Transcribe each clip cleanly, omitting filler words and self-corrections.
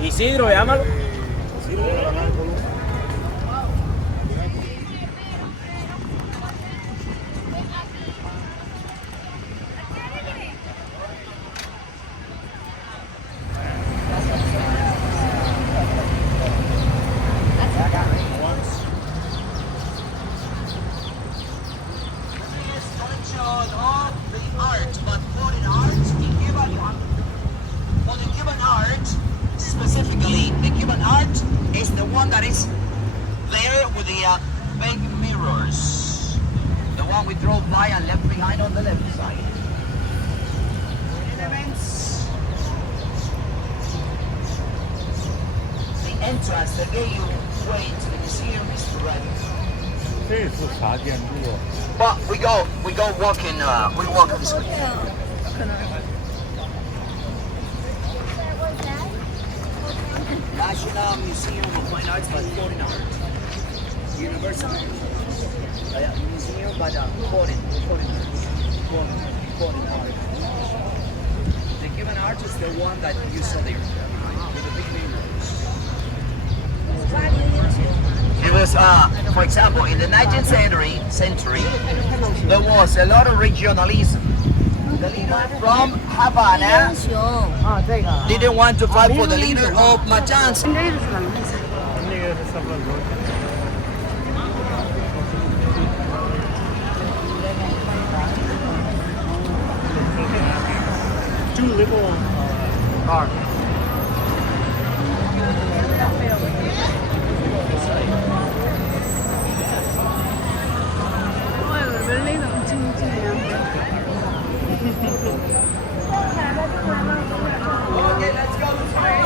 Isidro, llámalo. Specifically, the Cuban art is the one that is there with the big mirrors. The one we drove by and left behind on the left side. Elements. The entrance, the gateway to the museum is right. But we go walking, we walk this way. National Museum of Fine Arts, but foreign art. University Museum, but foreign art. The Cuban art is the one that you saw there, with the big mirrors. It was, for example, in the 19th century, there was a lot of regionalism. The leader from Havana didn't want to fight for the leader of Machans. Two little cars. Okay, let's go this way.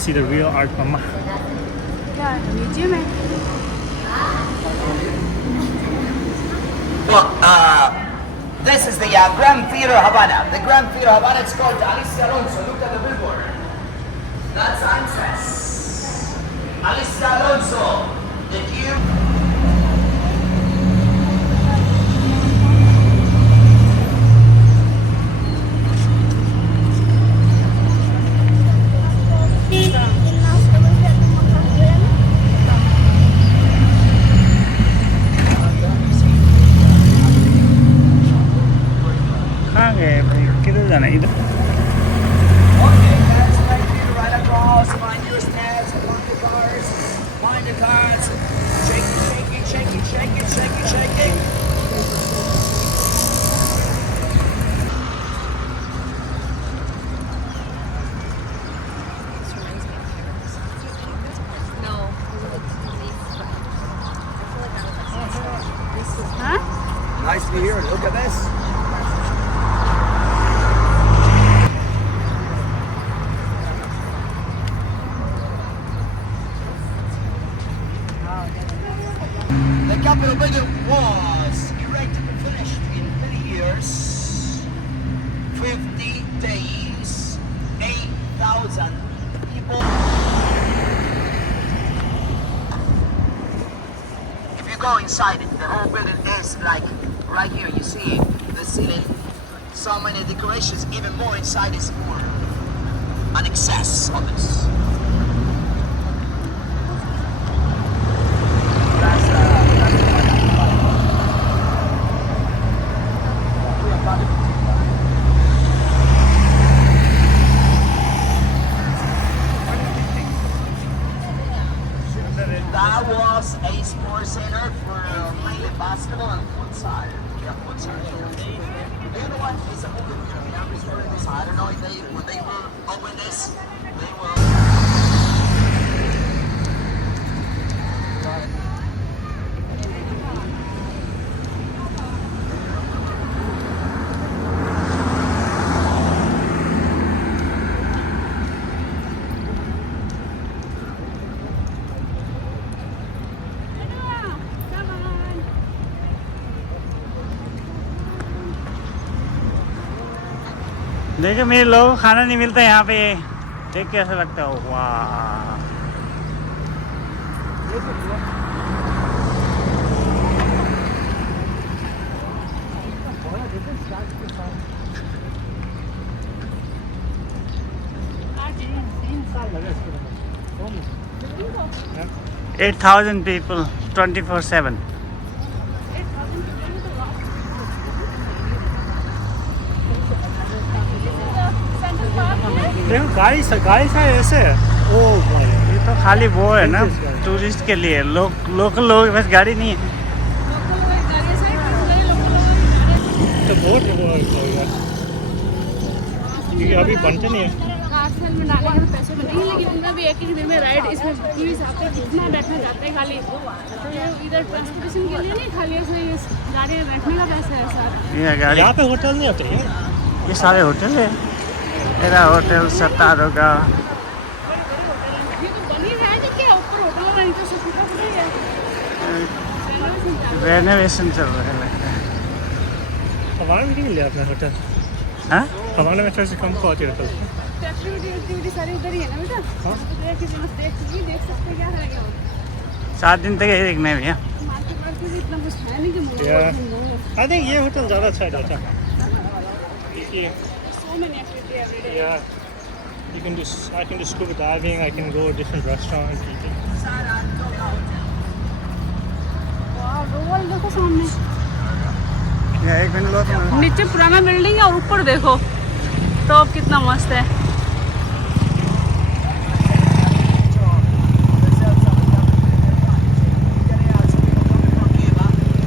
See the real art, Mama. Yeah, the museum. Well, this is the Grand Theater Havana. The Grand Theater Havana is called Alicia Alonso. Look at the billboard. That's Ansas. Alicia Alonso, the Cube. Okay, that's right here, right across. Find your snaps, find your cars, find the cars. Shake it, shake it, shake it, shake it, shake it, shake it. Nice to be here. Look at this. The Capitol building was erected and finished in 30 years, 50 days, 8,000 people. If you go inside it, the whole building is like right here. You see the ceiling, so many decorations. Even more inside is more an excess of this. That was a sports center for mainly basketball and futsal. Yeah, futsal. The other one is a movie theater. I don't know if when they will open this, they will. देखो मेरे लोगों को खाना नहीं मिलता यहाँ पे, देख के ऐसा लगता है वाह। हाँ 8,000 people 24/7। देखो गाड़ी से ऐसे है। ओ भाई ये तो खाली वो है ना टूरिस्ट के लिए, लोकल लोगों के पास गाड़ी नहीं है। तो बहुत क्योंकि अभी बनते नहीं है। आजकल में डालने के पैसे में नहीं, लेकिन उनका भी एक दिन में राइड इसमें पूरी हिसाब से कितना बैठना चाहते हैं खाली, तो ये इधर ट्रांसपोर्टेशन के लिए नहीं, खाली ऐसे इस गाड़ी में बैठने का पैसा है सर। ये गाड़ी यहाँ पे होटल नहीं होते हैं, ये सारे होटल है। मेरा होटल सतारोगा। ये तो बनी रहा है क्या ऊपर होटल वाला, नहीं तो सब टूटा फूटा ही है। रेनोवेशन चल रहा है लगता है। हवाना में क्यों लिया अपना होटल? हाँ हवाना में थोड़ी सी कम होती है होटल। एक्टिविटी सारी उधर ही है ना बेटा, हाँ। देख सकते हैं क्या करेंगे वो। 7 दिन तक यही देखना है भैया। मार्केट में इतना कुछ है नहीं कि आई थिंक ये होटल ज़्यादा अच्छा है data. so many activity every day. Yeah, I can do scuba diving. I can go to different restaurants. वाह रोल देखो सामने, ये एक मिनट लो तुम। नीचे पुराना बिल्डिंग है और ऊपर देखो तो अब कितना मस्त है।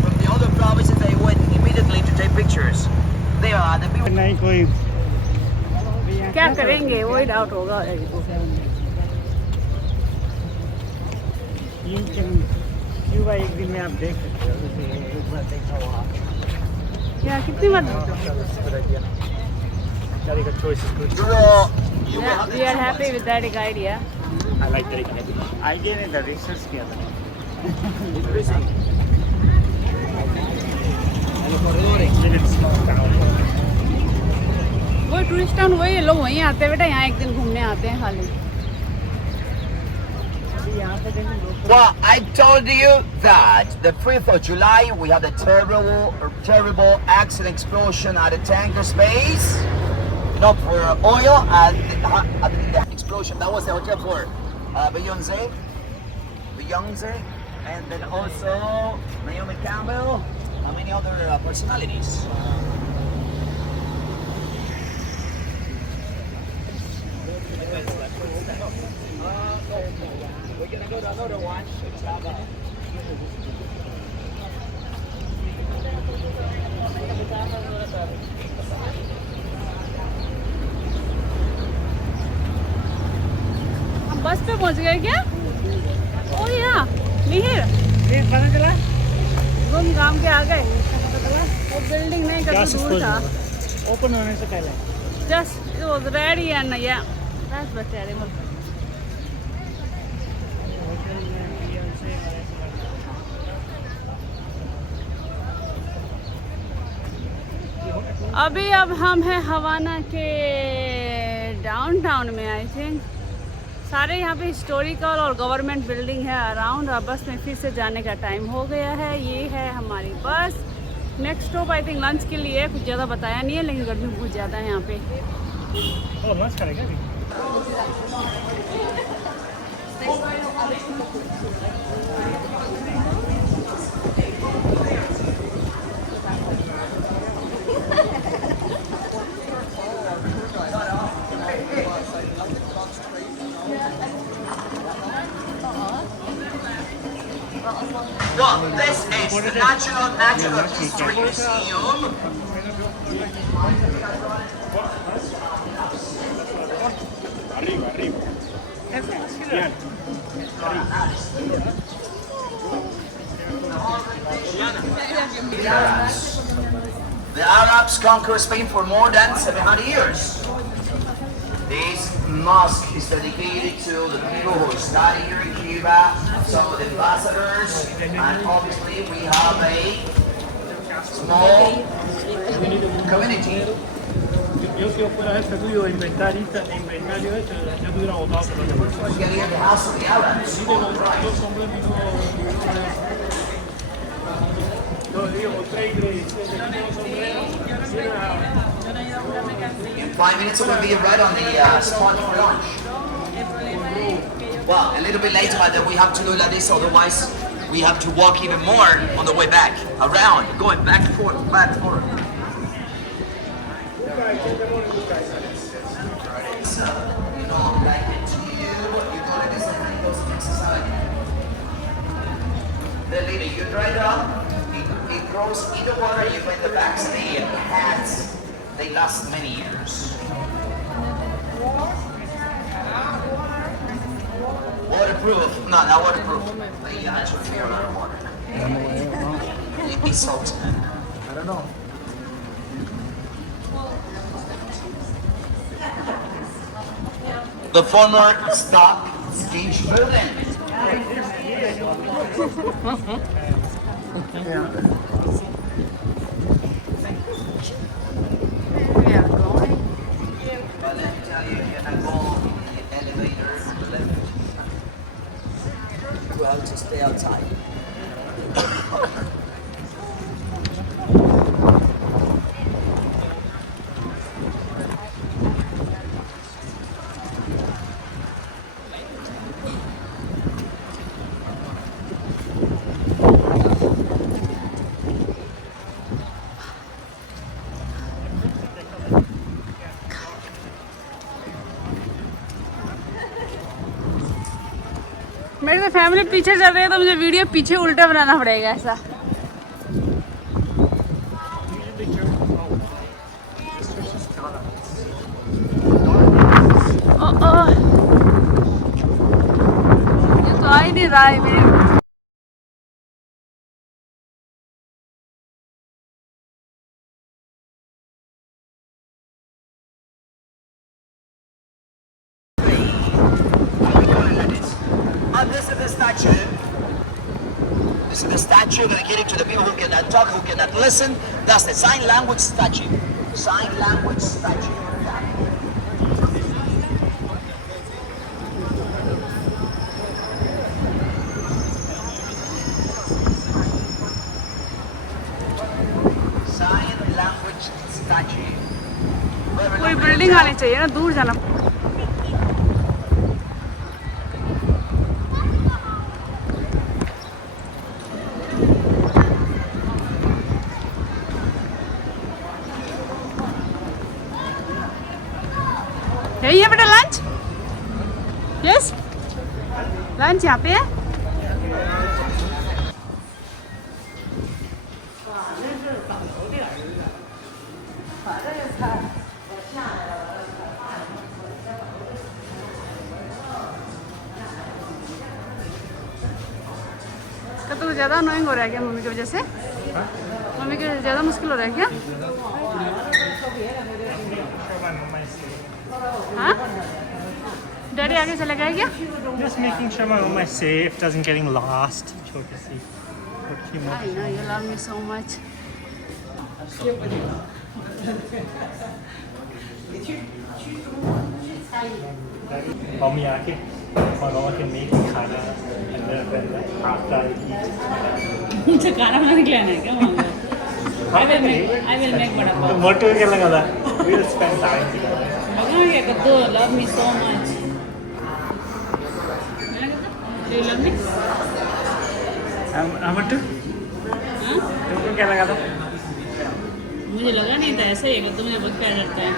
From the other provinces, they went immediately to take pictures. They are the people. नहीं कोई क्या करेंगे वही डाउट होगा। क्यूबा एक दिन में आप देख सकते हो, जैसे एक बार देखा वहाँ। क्या कितनी बार गाड़ी का choice is good. You will have we are happy with that idea. I like that idea. Idea नहीं था, रिसर्च किया था। increasing. Little small town. वही टूरिस्ट टाउन वही है, लोग वहीं आते हैं बेटा, यहाँ एक दिन घूमने आते हैं खाली। यहाँ पे देखो लोग Well, I told you that the 5th of July we had a terrible accident explosion at a tanker space. Not for oil, and the explosion that was the hotel for Beyonce, and then also Naomi Campbell, and many other personalities. We're gonna go to another one. हम बस पे पहुंच गए क्या? ओ या मिहिर ये पता चला घूम घाम के आ गए। वो बिल्डिंग नहीं क्या कभी दूर था, ओपन होने से पहले। just it was ready and yeah, that's what terrible. अभी अब हम हैं हवाना के डाउनटाउन में। आई थिंक सारे यहाँ पे हिस्टोरिकल और गवर्नमेंट बिल्डिंग है अराउंड। अब बस में फिर से जाने का टाइम हो गया है। ये है हमारी बस। Next stop I think lunch के लिए, कुछ ज़्यादा बताया नहीं है लेकिन गर्मी बहुत ज़्यादा है यहाँ पे। Oh, lunch करेंगे अभी? Well, this is the Natural History Museum. The Arabs conquered Spain for more than 700 years. This mosque is dedicated to the people who study here in Cuba, some of the ambassadors, and obviously we have a small community. Yo si yo fuera jefe tuyo de inventario hecho, yo te hubiera votado por la persona. Getting in the house of the Arabs. Yo sombrero no digo 3 y 3, sombrero. In 5 minutes we're going to be right on the spot for lunch. Well, a little bit later, but then we have to do like this, otherwise we have to walk even more on the way back, around, going back and forth, back and forth. So, you know, like it to you, you're going to do some kind of exercise. The leader, you dry it up, it grows in the water, you put the backs, the hats, they last many years. Waterproof? No, not waterproof. They actually fear a lot of water. It's salt. I don't know. The former stock exchange building. But let me tell you, you can go in the elevator on the left. Well, to stay outside. मेरी तो family पीछे चल रही है तो मुझे video पीछे उल्टा बनाना पड़ेगा ऐसा। ये तो आ ही नहीं रहा है मेरे। This is the statue. This is the statue dedicated to the people who cannot talk, who cannot listen. That's the sign language statue. Sign language statue. Sign language statue. कोई बिल्डिंग आनी चाहिए ना, दूर जाना। यही है बेटा लंच? यस, लंच यहाँ पे है। इसका तो ज़्यादा अनोइंग हो रहा है क्या मम्मी की वजह से? मम्मी की वजह से ज़्यादा मुश्किल हो रहा है क्या? हाँ? डैडी आगे चले गए क्या? Just making sure my mom is safe, doesn't getting lost. छोटी सी I know you love me so much. Mommy आके और mama can make खाना and then after I eat. मुझे खाना बनाने के लिए आना है क्या मम्मी? I will make बड़ा पाव। तो मोटे क्या लगा था? We'll spend time together. भगवान क्या करते हो? Love me so much. Do you love me? हम टू हाँ? तुमको क्या लगा था? मुझे लगा नहीं था ऐसा ही है कि मुझे बहुत प्यार करता है।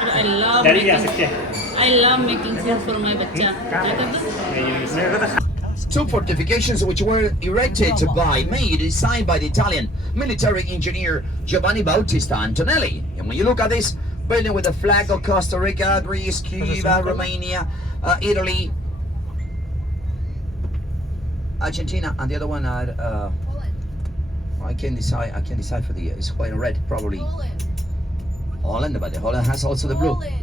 और I love Daddy क्या making- सकते हैं? I love making food for my बच्चा। क्या करता? मेरे को तो Two fortifications which were erected by, made, designed by the Italian military engineer Giovanni Bautista Antonelli. And when you look at this building with the flag of Costa Rica, Greece, Cuba, Romania, Italy, Argentina, and the other one I can decide for the it's white and red, probably Holland, but the Holland has also the blue.